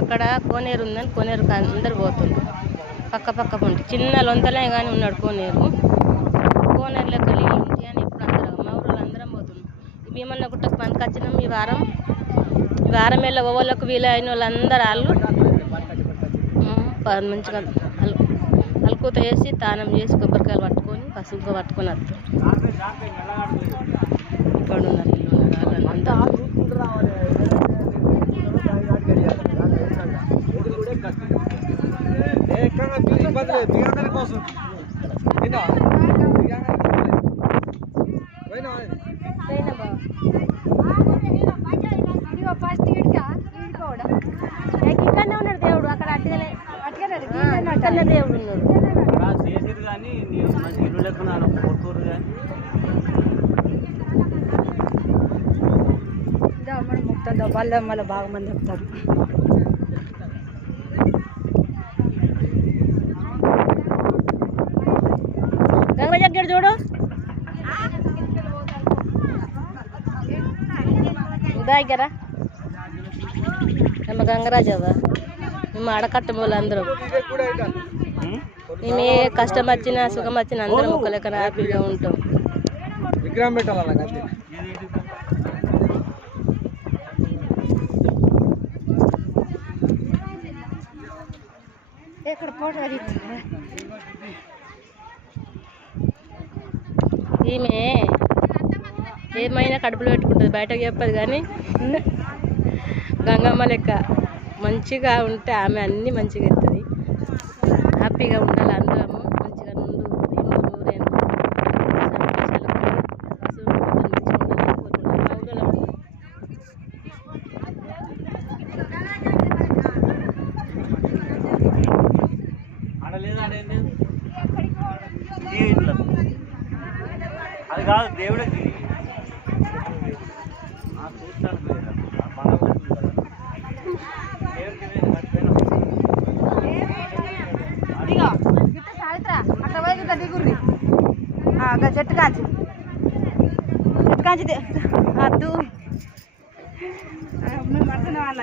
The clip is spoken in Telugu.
అక్కడ కోనేరు ఉందని కోనేరు అందరు పోతుండ్రు. పక్క పక్క పండి చిన్న లొంతలే కానీ ఉన్నాడు కోనేరు. కోనేరులోకి వెళ్ళి ఇంటి అని ఇప్పుడు అందరం మా ఊళ్ళో అందరం పోతున్నాం. భీమన్న గుట్టకు పనికి వచ్చినాం. ఈ వారం వెళ్ళ ఓళ్ళకు వీలైన వాళ్ళందరూ వాళ్ళు మంచిగా అలుకుత వేసి తానం చేసి కొబ్బరికాయలు పట్టుకొని పసుపు పట్టుకొని వస్తారు. ఇక్కడ ఉన్నారు ఇల్లు ఉన్నారు వాళ్ళంతా. ఇక్కడనే ఉన్నాడు దేవుడు. అక్కడ అట్టగలే దేవుడు ఉన్నాడు. వాళ్ళు మళ్ళీ బాగా మంది చెప్తారు. గంగరాజు దగ్గర చూడు. దగ్గర మేము గంగరాజవా మేము ఆడకట్టం వాళ్ళు అందరం. మేము ఏ కష్టం వచ్చినా సుఖం వచ్చినా అందరం ఒక లెక్క హ్యాపీగా ఉంటాం. విగ్రహం పెట్టాలి. ఎక్కడ ఫోటో ఈమె ఏమైనా కడుపులో పెట్టుకుంటుంది, బయటకు చెప్పదు. కానీ గంగమ్మ లెక్క మంచిగా ఉంటే ఆమె అన్నీ మంచిగా ఎత్తుంది. హ్యాపీగా ఉండాలి అందరము. మంచిగా నుండు నూరేను అది కాదు దేవుడికి సావిత్ర అక్కడ పోయి దిగుర్రి చెట్టు కాంచి అద్దు మేము పడుతున్న వాళ్ళ